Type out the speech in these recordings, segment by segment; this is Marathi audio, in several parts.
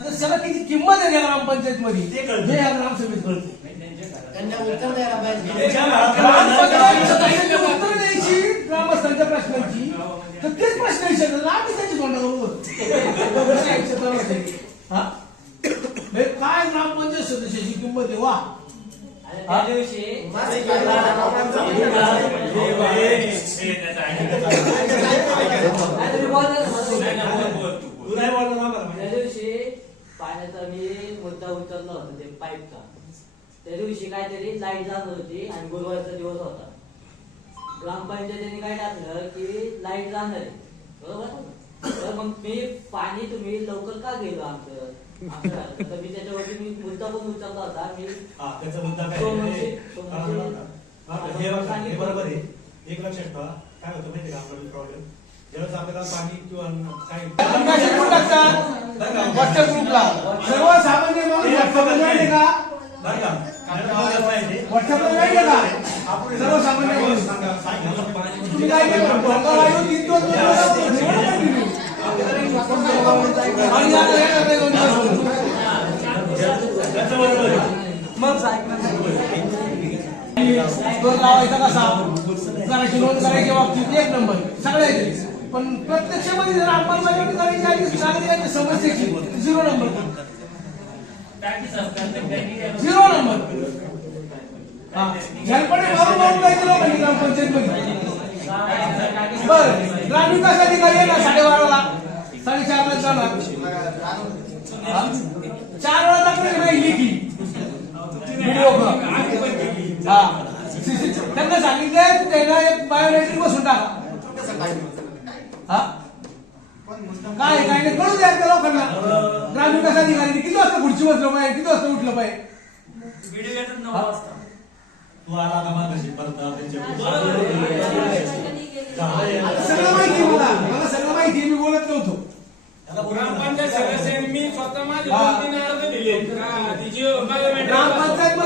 सदस्याला किती किंमत आहे या ग्रामपंचायत मध्ये. हे या ग्रामसभेत कळते. त्यांना उत्तर द्यायला पाहिजे. ग्रामपंचायत सदस्यांनी उत्तर द्यायची ग्रामस्थांच्या प्रश्नांची. तर तेच प्रश्न विचारतात. आम्ही त्याची हा? हे काय ग्रामपंचायत सदस्याची किंमत आहे? वा. नाही, पाण्याचा मी मुद्दा उचलला होता ते पाईपचा. त्या दिवशी काहीतरी लाइट जात होती आणि गुरुवारचा दिवस होता. ग्रामपंचायतीने काय टाकलं की लाइट जाणार आहे. बरोबर? तर मग मी पाणी तुम्ही लवकर का गेलो आमचं? तर मी त्याच्यावरती मी मुद्दा पण उचलला होता. मी हा, त्याचा मुद्दा काय? आहे? हा, हा, हे बघा, हे बरोबर आहे. एक लक्षात ठेवा. काय होतं माहिती का? आपल्याला प्रॉब्लेम ज्यावेळेस आपल्याला पाणी किंवा टाकतात व्हॉट्सअप ग्रुपला. सर्वसामान्य माणूस व्हॉट्सअपला नाही का? नाही ते, व्हॉट्सअपला नाही का सर्वसामान्य माणूस. तुम्ही काय केलं? डोंगर आयो तीन दोन. मग? लावायचा कसा? करायची नोंद करायच्या बाबतीत एक नंबर. सगळ्याचे पण प्रत्यक्षामध्ये जर अंमलबजावणी करायची आहे नागरिकांच्या समस्येची झिरो नंबर झिरो नंबर हा. झलपणे मारून मारून जायचं पाहिजे ग्रामपंचायत मध्ये बर. ग्रामविकास अधिकारी आहे ना साडेबाराला. साडेचारला जाणार. चार वेळा तक्रार नाही लिखी व्हिडिओ हा. त्यांना सांगितलंय त्यांना एक बायोमेट्रिक बसून टाका. हा? काय काय नाही कळू द्या त्या लोकांना. ग्रामविकास अधिकारी किती वाजता खुर्ची बसलं पाहिजे किती वाजता उठलं पाहिजे? तू आला का मागाशी परत? सगळं माहिती आहे मला. मला सगळं माहिती आहे मी बोलत नव्हतो. ग्रामपंचायत सदस्यांनी मी स्वतः माझे. दोन तीन अर्ज दिले. हा, तिची ग्रामपंचायत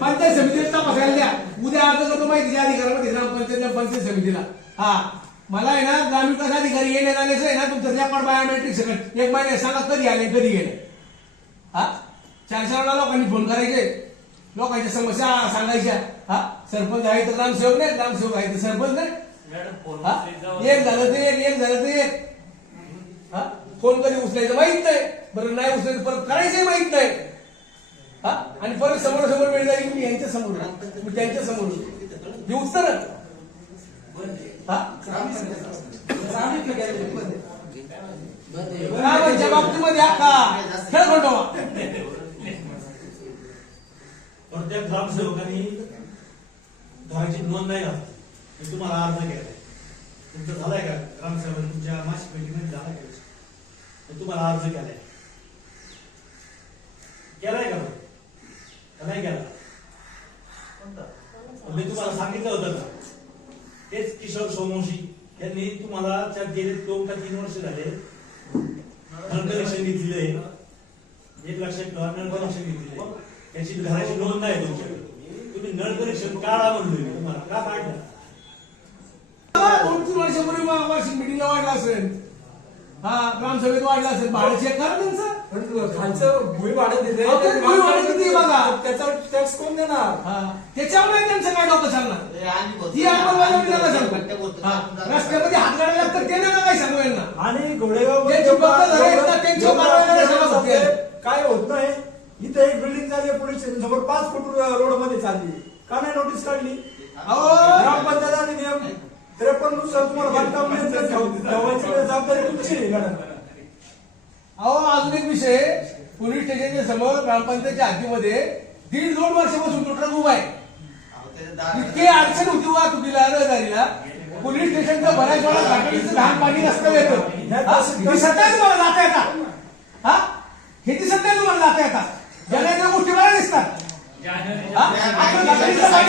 पंचायत तपासायला द्या. उद्या अर्ज करतो माहिती अधिकारामध्ये ग्रामपंचायत पंचायत समितीला. हा मला आहे ना ग्रामविकास अधिकारी येणे जाण्याचं आहे ना तुमचं रेकॉर्ड बायोमेट्रिक सगळं एक महिने सांगा कधी आले कधी गेले? हा? चार चार वेळा लोकांनी फोन करायचे. लोकांच्या समस्या सांगायच्या. हा? सरपंच आहे तर ग्रामसेवक नाही ग्रामसेवक आहे तर सरपंच नाही? एक झालं तर एक एक झालं तर एक. हा? फोन कधी उचलायचं माहीत नाही. बरं नाही उचलायचं परत करायचंही माहीत नाही. आणि परत समोर समोर वेळ जाईल मी यांच्या समोर. मी त्यांच्यासमोर. हे उत्तर हा? बाबतीमध्ये आता खेळ खंडोबा प्रत्येक ग्रामसेवकांनी घराची नोंद नाही घातली. मी तुम्हाला अर्ज केलाय. तुमचं झालाय का? ग्रामसेवक तुमच्या मासिक पेटीमध्ये झालाय का? तुम्हाला अर्ज केलाय. केलाय का का? नाही केला मी तुम्हाला सांगितलं होतं ना. तेच किशोर सोमवंशी. यांनी तुम्हाला त्या गेले दोन का तीन वर्ष झाले नळ कनेक्शन एक लक्षात ठेवा नळ कनेक्शन घेतलेलं त्याची घराची नोंद नाही तुमच्याकडे. तुम्ही नळ कनेक्शन काढा म्हणलोय तुम्हाला. का काढलं? दोन तीन वर्षापूर्वी वा- वार्षिक मिटिंगला वाढला असेल. हा ग्रामसभेत वाढला असेल. भाडं चेक करा त्यांचं. खालचं भुई वाढत दिले अहो, ते भुई वाढत किती बघा. त्याचा टॅक्स कोण देणार? हा. त्याच्यावर नाही त्यांचं काय डोकं चालणार. ती अंमलबजावणी नका सांगू हा. रस्त्यामध्ये हात काढायला लागतं ते नका काय सांगू यांना आणि घोडेगाव त्यांची पद्धत आहे, एकदा त्यांची कारवाई करायला सांगते. काय होत नाही इथे एक बिल्डिंग झाली आहे, पोलीस स्टेशन समोर पाच फूट रोडमध्ये चालली. का नाही नोटीस काढली? अहो ग्रामपंचायत अधिनियम त्रेपन्ननुसार तुम्हाला बांधकाम नियंत्रण ठेव- ठेवायची जबाबदारी तुमची आहे मॅडम. अहो अजून एक विषय. पोलीस स्टेशनच्या समोर ग्रामपंचायतच्या हद्दीमध्ये दीड दोन वर्षापासून तो ट्रक उभा आहे. इतकी अडचण होती वाहतुकीला रहदारीला. पोलीस स्टेशनचं बऱ्याच वेळा घाटणीचं लहान पाणी रस्त्यावर येतं. हा? तुम्हाला जाता येतात हा? हे दिसत नाही तुम्हाला जाता येतात ज्यांना त्या गोष्टी मला दिसतात. हा?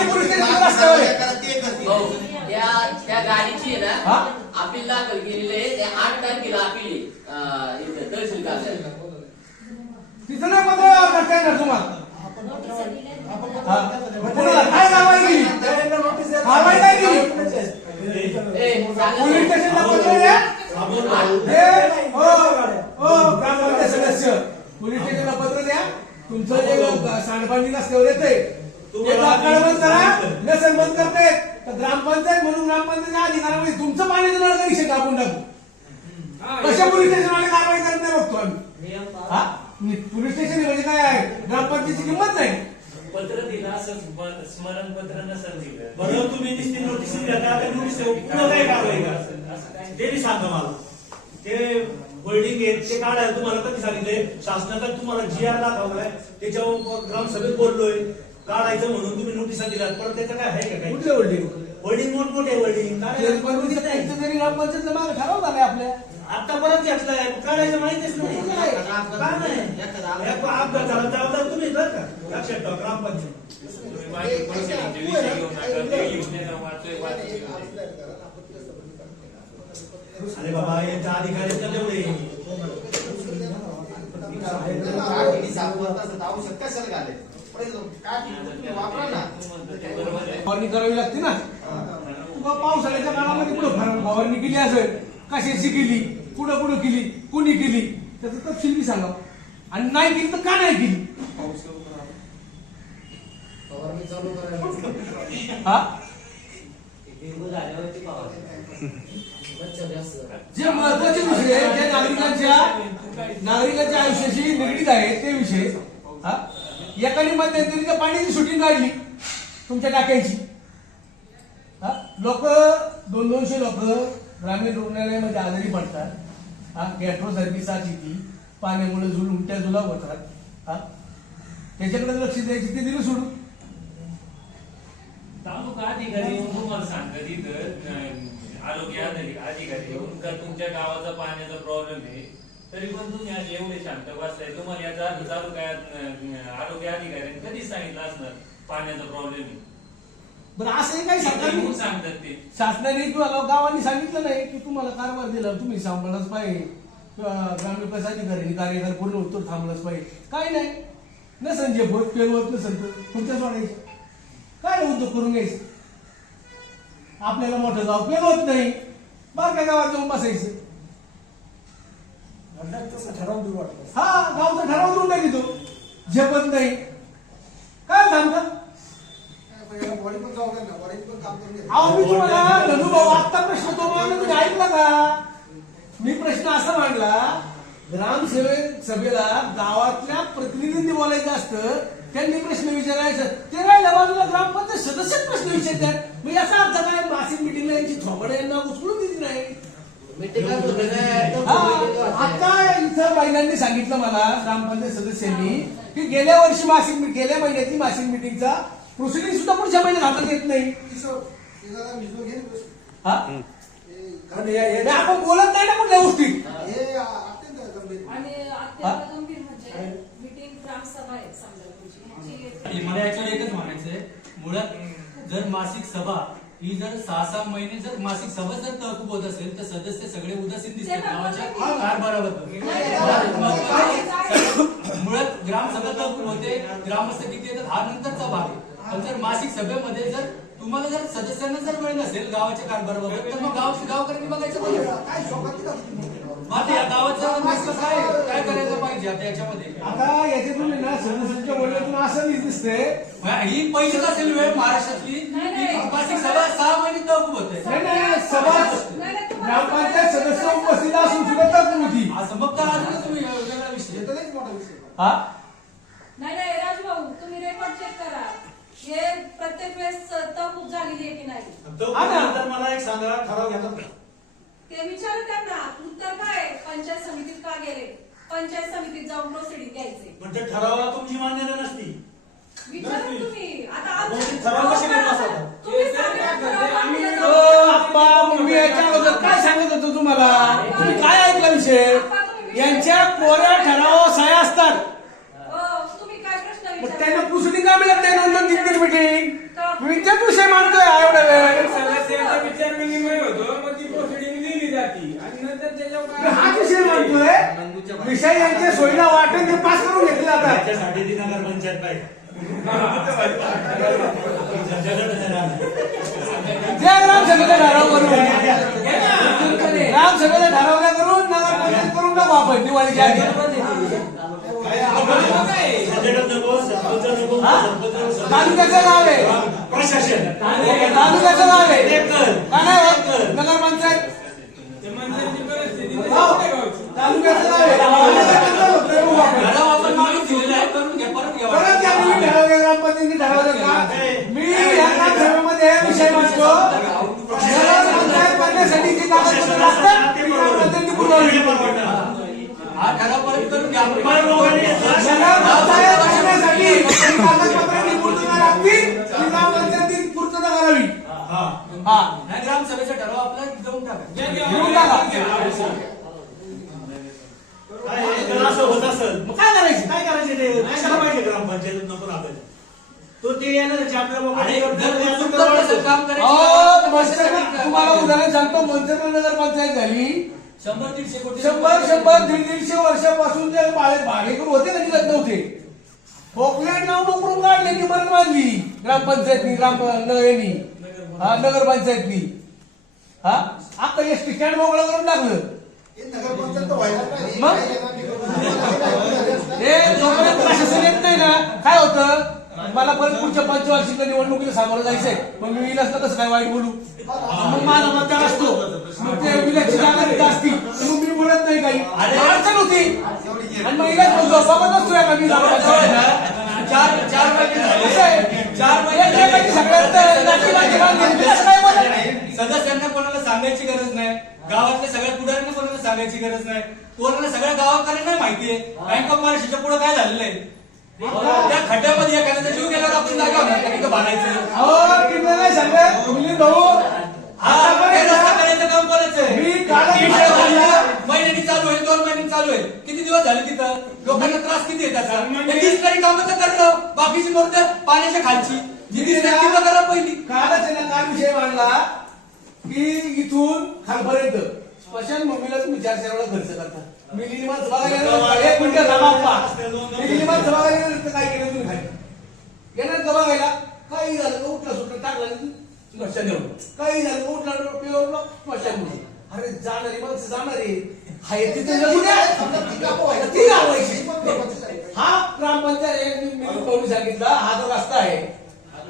पोलीस स्टेशनच्या रस्त्यावर त्या गाडीची आहे? ना अपील दाखल केलेलं ते आठ तारखेला अपील तहसील तिथं नाही पत्र पोलीस स्टेशनला पत्र द्या हो, सदस्य. पोलीस पत्र द्या तुमचं जे सांडपाणी रस्त्यावर येते नसेल बंद करते. तर ग्रामपंचायत म्हणून ग्रामपंचायतच्या अधिकारामध्ये तुमचं पाण्याचं नळ कनेक्शन टाकून टाकू हा, कशा पोलीस स्टेशनवाले कारवाई करत नाही बघतो आम्ही. पोलीस स्टेशन म्हणजे काय आहे? ग्रामपंचायतीची किंमत नाही. पत्र दिलं असं स्मरणपत्र नसेल दिलं. बरं तुम्ही नुसती नोटीस त्या त्या नोटीस पुढं काय कारवाई करा ते बी सांगा मला. ते होल्डिंग आहेत ते काढायला तुम्हाला कधी सांगितले शासनाचा तुम्हाला जी आर दाखवलाय. त्याच्यावर ग्रामसभेत बोललोय. काढायचं म्हणून तुम्ही नोटिसा दिल्यात परत त्याचं काय आहे का काही? कुठले होल्डिंग होल्डिंग मोठमोठे होल्डिंग तरी ग्रामपंचायतला मागे ठराव झालाय आपल्या. आता परत घेतलाय. काढायचं माहितीच नाही. काय? का नाही? अपघात झाला जबाबदार तुम्ही बरं का? लक्षात ठेवा ग्रामपंचायत अरे बाबा यांच्या अधिकारी तर तेवढे. घाले काय वापरा ना फवारणी करावी लागते ना. पावसाळ्याच्या काळामध्ये कुठं फवारणी केली असेल? कशाची केली? कुठं कुठं केली? कुणी केली? त्याचं तपशील मी सांगा आणि नाही केली तर का नाही केली? फवारणी चालू करायला हा? जे महत्त्वाचे विषय जे नागरिकांच्या नागरिकांच्या आयुष्याशी निगडीत आहेत ते विषय हा? एकाने मध्यंतरीच्या पाण्याची शूटिंग काढली तुमच्या टाक्यांची. हा? लोक दोन दोनशे लोक ग्रामीण रुग्णालयामध्ये आजारी पडतात. हा? गॅस्ट्रो सारखी साथ येते पाण्यामुळे झुल उलट्या जुलाब होतात. हा? त्याच्याकडे लक्ष द्यायची ते दिलं सोडून. तालुका अधिकारी येऊन तुम्हाला सांगतात इथं आरोग्य अधिकारी अधिकारी येऊन का तुमच्या गावाचा पाण्याचा प्रॉब्लेम आहे? तरी पण तुम्ही आज एवढे शांत बसताय तुम्हाला याचा अर्थ तालुक्यात अं, आरोग्य अधिकाऱ्यांनी कधीच सांगितलं असणार पाण्याचा प्रॉब्लेम आहे. बरं असंही काही सरकारने सांगतात ते. शासनाने किंवा गावांनी सांगितलं नाही की तुम्हाला कारभार दिला तुम्ही सांभाळच पाहिजे. ग्रामविकास अधिकाऱ्यांनी कार्यकार पूर्ण उत्तर थांबलंच पाहिजे. काय नाही. न संजय भोट पेल होत नसेल तर तुमच्या सोडायचं काय उद्योग करून घ्यायचं. आपल्याला मोठं गाव पेल होत नाही. बारक्या गावात जाऊन बसायचं तसं ठरवून देऊ वाटतं हा गावचा ठराव दूर नाही तो झेपत नाही काय थांबतात पण ना पण अहो मी तुम्हाला धनु भाऊ प्रश्न तो मांडला तुम्ही ऐकला का? मी प्रश्न असा मांडला ग्रामसेवे सभेला गावातल्या प्रतिनिधींनी बोलायचं असतं त्यांनी प्रश्न विचारायचं. ते राहिल्या बाजूला ग्रामपंचायत सदस्य प्रश्न विचारतात मग याचा अर्थ काय मासिक मिटिंगला यांची थोबड यांना उचलून दिली नाही मीटिंग होते ना हा, आता महिलांनी सांगितलं मला ग्रामपंचायत सदस्यांनी की गेल्या वर्षी मासिक मी- गेल्या महिन्यातली मासिक मिटिंगचा प्रोसिडिंग सुद्धा पुढच्या महिन्यात हातात येत नाही. हे. हा हे आपण बोलत नाही ना कुठल्या गोष्टी. हे? म्हणजे मला याच्यावर एकच म्हणायचंय. मुळात जर मासिक सभा ही जर सहा सहा महिने जर मासिक सभा जर तहकूब होत असेल तर सदस्य सगळे उदासीन दिसतात. गावाच्या कारभाराबद्दल मुळात ग्रामसभा तहकूब होते. ग्रामस्थ किती येतात? हा नंतरचा भाग आहे. पण जर मासिक सभेमध्ये जर तुम्हाला जर सदस्यांना जर वेळ नसेल गावाच्या कारभाराबद्दल तर मग गाव गावकऱ्यांनी बघायचं काय या गावाचं काय करायचं? पाहिजे आता याच्यामध्ये. आता याच्यातून आहे ना सदस्यांच्या बोलण्यातून असं दिसतंय. ही पहिलीच असेल वेळ महाराष्ट्रातली. नाही, नाही. की सहा महिने तहकूब होते नाही नाही सभा ग्रामपंचायत सदस्य उपस्थित असून सुद्धा तक होती. असं मग तर अजूनच तुम्ही वेगळा विषय. लईच मोठा विषय हा? नाही नाही राजभाऊ तुम्ही रेकॉर्ड चेक करा. हे प्रत्येक वेळेस तहकूब झालेली आहे की नाही? तो हा ना. तर मला एक सांगा ठराव घेतात का? ते विचारू त्यांना उत्तर काय? आहे? पंचायत समितीत का गेले? पंचायत समितीत जाऊन प्रोसिडिंग घ्यायचे पण त्या ठरावाला तुमची मान्यता नसती. विचारा नाही. तुम्ही. आता मग आमच्या- ते ठराव कसे नाही बसवतात? तुम्ही ते सांगा, काय करते? ठराव आम्ही आम्हाला ओ, जाऊन- आप्पा मी याच्या अगोदर काय सांगत होतो तुम्हाला? तुम्ही काय ऐकला विषय? यांच्या कोऱ्या ठरावा सह्या असतात हो, तुम्ही काय प्रश्न मग विचारता? त्यांना पुसडी का मिळत नाही दोन दोन तीन तीन मिटिंग विद्याच विषय मांडतोय हा एवढा वेळ सदस्यांचा विचार विनिमय होतो मग ती प्रोसिडिंग दिली जाते आणि नंतर त्याच्यावर मी हा विषय मांडतोय विषय यांच्या सोयीला वाटेल ते पास करून घेतले जातात त्याच्यासाठी ती नगर पंचायत पाहिजे. जे ग्रामसभेचा ठराव करून ग्रामसभेचा ठरावल्या करून नगर पंचायत करून टाकू आपण दिवाळीच्या आधी. हा? तालुक्याचं नाव आहे. प्रशासन. तालुक्याचं नाव आहे. काय नाही? नगरपंचायत. हो, ग्रामसभेचा ठराव आपला देऊन टाका घेऊन टाका काय हे जर असं होत असेल मग काय करायचं? काय करायचे ते? कशाला पाहिजे ग्रामपंचायत नको आपल्याला तो ते येणार आहे, आपल्या आणि लोकांनी जर करतात, उत्सुक करतात. असेल काम अहो, मंचर- तुम्हाला उदाहरण सांगतो मंचर नगरपंचायत झाली. शंभर दीडशे कोटी शंभर शंभर दीड दीडशे वर्षापासून जे बाळे भाडेकरू होते ना निघत नव्हते. फोकलेट लावून उकरून काढले की बरं बांधली ग्रामपंचायतनी ग्राम नगरनी. हा नगरपंचायतनी. हा? आता एस टी स्टँड मोकळं करून टाकलं. हे नगरपंचायत तर व्हायला पाहिजे. मग? काही येणार नाही. हे जोपर्यंत प्रशासन येत नाही ना काय होतं. मला परत पुढच्या पंचवार्षिक निवडणुकीला सामोरं जायचंय. मग मी विलास कसं काय वाईट बोलू? मग माझा मतदार असतो. मग ते विलासची जागा तिथं असती. मग मी बोलत नाही काही. अडचण होती. आणि मग विलास बोलतो बाबा नसतो या कमी चार चार महिने झाले. चार सगळ्यात सदस्यांना कोणाला सांगायची गरज नाही. गावातल्या सगळ्या पुढाऱ्यांना कोणाला सांगायची गरज नाही. कोणाला सगळ्या गावाकडे नाही माहितीये बँक ऑफ महाराष्ट्राच्या पुढे काय झालेलं आहे? त्या खड्ड्यामध्ये एखाद्याचा जीव गेल्यावर आपण जागा होणार तिथं बांधायचं. अहो नाही सांगत भाऊ. हा रस्ता करायचं काम कोणाचं? आहे? मी काल तीन दिवस झाले, महिन्यांनी चालू आहे दोन महिन्यांनी चालू आहे. किती दिवस झाले तिथं? लोकांना त्रास किती आहे त्याचा? ते तीस तरी कामं तर करणं. बाकीची मोठं पाण्याच्या खालची. जी दिसते ती तर करा पहिली. कालच आहे ना काल विषय मांडला की इथून खालपर्यंत. स्मशान भूमीला तुम्ही चार चार वेळा खर्च करता. मिलिनी माणसं बघायला गेलं एक मिनिट थांबा अप्पा. गेलं काय केलं तुम्ही खाली? येणार काही झालं का उठला सुटला टाकला येऊन काही झालं का उठला म्हणून अरे जाणारी माणसं जाणारी हाय तिथे जगू द्या ती लावायची हा ग्रामपंचायत मी मी पाहून सांगितलं हा जो रस्ता आहे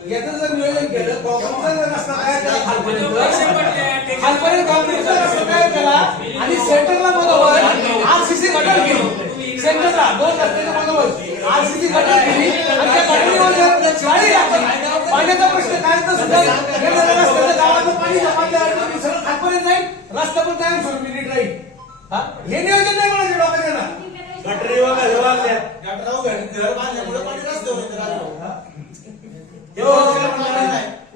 याचं जर नियोजन केलं कॉन्क्रीटचा जर रस्ता तयार केला खालपर्यंत. खालपर्यंत कॉन्क्रीटचा रस्ता तयार केला आणि सेंटरला बरोबर आरसीसी गटर केली सेंटरला दोन रस्त्याच्या बरोबर. आरसीसी गटर केली आणि त्या गटरीवर जर गाडी लागली पाण्याचा प्रश्न काय तर सुद्धा वेगवेगळ्या रस्त्याचं गावाचं पाणी जमा तयार करून सगळं खालपर्यंत जाईल रस्ता पण तयार होईल मिनिट राहील. हा? हे नियोजन नाही म्हणायचे डॉक्टर ना गटरी वगैरे बांधल्या. गाठराव घर- घर बांधल्यामुळे पाणी रस्त्यावर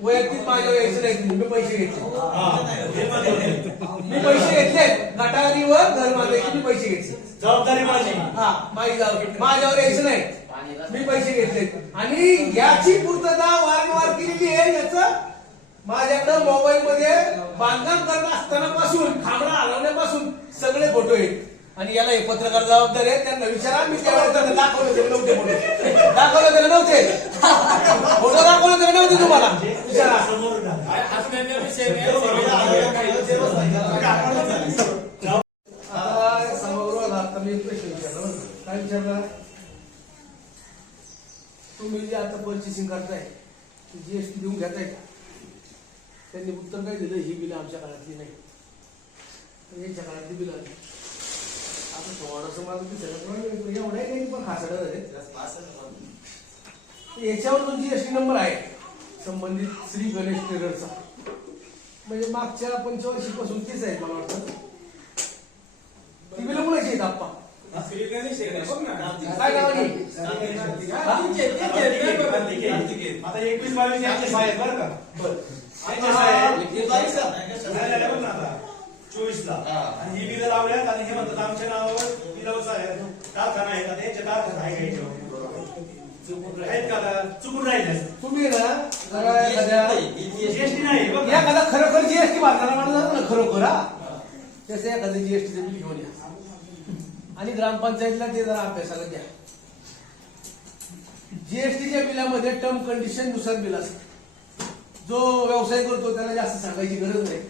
वैयक्तिक माझ्यावर यायचं नाही मी पैसे घेतले मी पैसे घेतले गटारीवर घर बांधायचे मी पैसे घेतले जबाबदारी माझी हा माझी जबाबदारी माझ्यावर यायचं नाही मी पैसे घेतले आणि याची पूर्तता वारंवार केलेली आहे याच माझ्याकडं मोबाईल मध्ये बांधकाम करत असताना पासून खांबडा हलवण्यापासून सगळे फोटो आहेत. आणि याला हे पत्रकार जबाबदार आहे त्यांना विचारा मी त्यावेळेस दाखवलं दाखवले तरी नव्हते फोटो दाखवले तरी नव्हते? फोटो दाखवले तरी नव्हते तुम्हाला? विचारा. विषय आता सभागृहाला मी प्रश्न विचारला काय विचारला? तुम्ही जे आता पर्चेसिंग करताय जीएसटी देऊन घेताय का? त्यांनी उत्तर काय दिलं ही बिलं आमच्या काळातली नाही. यांच्या काळातली बिलं आली. थोडंसं मला पण याच्यावर जो जीएसटी नंबर आहे. संबंधित श्री गणेश टेलरचा म्हणजे मागच्या पंचवर्षी पासून तीच आहे मला वाटतं. ती बिलं कुणाची आहेत आप्पा? काय आता एकवीस बावीस यांचे साहेब बरं का? यांचे साहेब नाही झाले बघ ना आता चोवीस ला आणि ही बिलं लावल्यात आणि हे म्हणतात आमच्या नावावर बिलावर साहेब कारखाना आहे का? त्यांच्या कारखाना आहे का याच्यावर? आहेत का? चुकून राहिले तुम्ही ना जरा एखाद्या जीएसटी नाही बघ. एखादा खरोखर जीएसटी भरणारा माणूस असतो ना खरोखर हा. त्याचं एखादं जीएसटीचं बिल घेऊन या. आणि ग्रामपंचायतला ते जरा अभ्यासाला द्या. जीएसटीच्या बिलामध्ये टर्म कंडिशननुसार बिल असतं. जो व्यवसाय करतो त्याला जास्त सांगायची गरज नाही.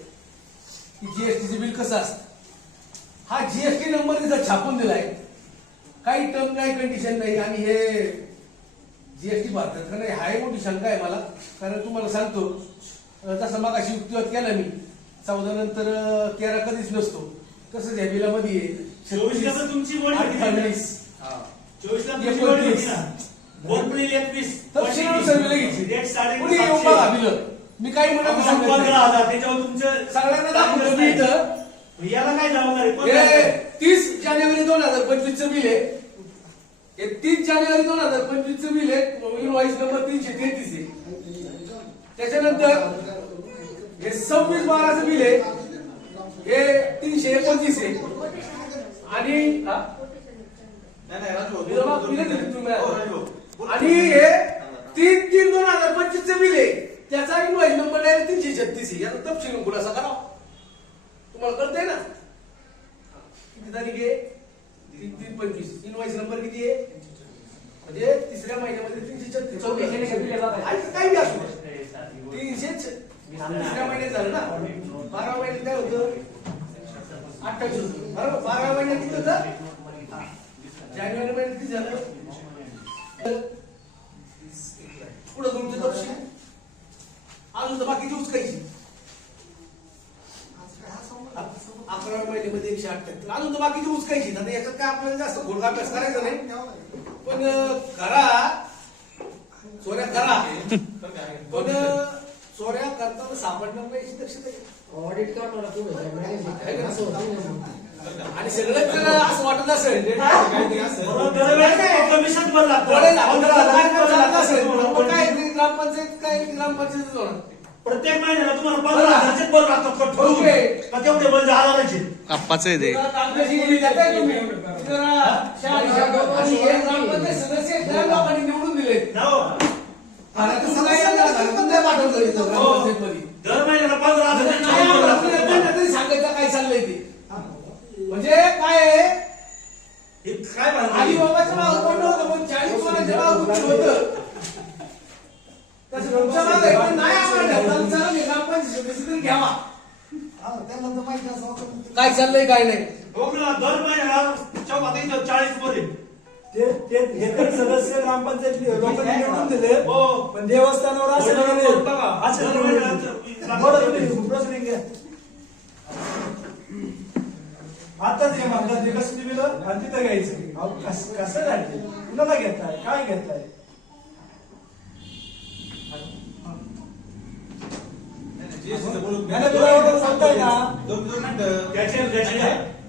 की जीएसटीचं बिल कसं असतं? हा जीएसटी नंबर तिथं छापून दिलाय. काही टर्म नाही कंडिशन नाही आणि हे जीएसटी भरतात का नाही हाय मोठी शंका आहे मला. कारण तुम्हाला सांगतो अं, तसं मागाशी युक्तिवाद केला मी. चौदा नंतर तेरा कधीच नसतो. तसंच या बिलामध्ये आहे. मी काही म्हणत पंधरा सांगत नाही. हजार त्याच्यावर तुमचं सगळ्यांना दाखवतो मी इथं. याला काय जबाबदारी? कोण हे? तीस जानेवारी दोन हजार पंचवीस च बिल आहे. हे तीस जानेवारी दोन हजार पंचवीस च बिल आहे. इनवाईस नंबर तीनशे तेहतीस आहे. त्याच्यानंतर हे सव्वीस बाराचं बिल आहे. हे तीनशे एकोणतीस आहे. आणि हा? नाही, नाही, राजू दिली तुम्ही हो. आणि हे तीन तीन दोन हजार पंचवीस च बिल आहे. त्याचा इनवाईस नंबर डायरेक्ट तीनशे छत्तीस आहे. याचा तपशील खुलासा करा. तुम्हाला कळतंय ना? किती तारीख आहे तीन पंचवीस. इनवाईस नंबर किती आहे? म्हणजे तिसऱ्या महिन्यामध्ये तीनशे छत्तीस. आणि काही असू. तीनशे तिसऱ्या महिन्यात झालं ना? बारा महिन्यात काय होतं? अठ्ठावीस होतं. बरोबर? बारा महिन्यात किती होतं? जानेवारी महिन्यात किती झालं पुढे तुमचे तपशील अजून तर बाकीची उचकायची अकरा महिन्यामध्ये एकशे अठ्ठ्याहत्तर अजून तर बाकीची आता याच्यात काय आपल्याला जास्त घोडका अभ्यास करायचा नाही. पण करा चोऱ्या करा पण चोऱ्या करताना सापडणार नाही याची दक्षता घ्या. ऑडिट असं. आणि सगळंच जर असं वाटत असेल दरवेळेस कमिशन पण लागतं. चालत असेल. मग काय ग्रामपंचायत काय ग्रामपंचायत प्रत्येक महिन्याला तुम्हाला पंधरा हजारचेच बल लागतात ठेवून. ओके. का तेवढे बल हजाराचे आप्पाचं आहे ते तुम्ही जरा शहानिशा करून आणि हे ग्रामपंचायत सदस्य त्या लोकांनी निवडून दिले ना हो. आता पाठवलं इथं ग्रामपंचायतमध्ये? दर महिन्याला पंधरा नाही, हजारचे बल आपण लागतात. त्यांना तरी सांगायचं काय चाललंय ते म्हणजे काय आहे हे काय आधी भानगड? बाबाच्या मागं कोण नव्हतं पण चाळीस मागं कोणी होतं काय चाललंय काय नाही? चाळीसमध्ये ते हे तर सदस्य ग्रामपंचायत लोकांनी निवडून दिले. हो. पण देवस्थानावर असं. असं. आताच हे म्हणतात कसं दिलं आणि तिथं घ्यायचं. कस- कसं घ्यायचं? कुणाला घेताय? काय घेताय? सांगताय ना. दोन दोन मिनिटं. त्याचे त्याचे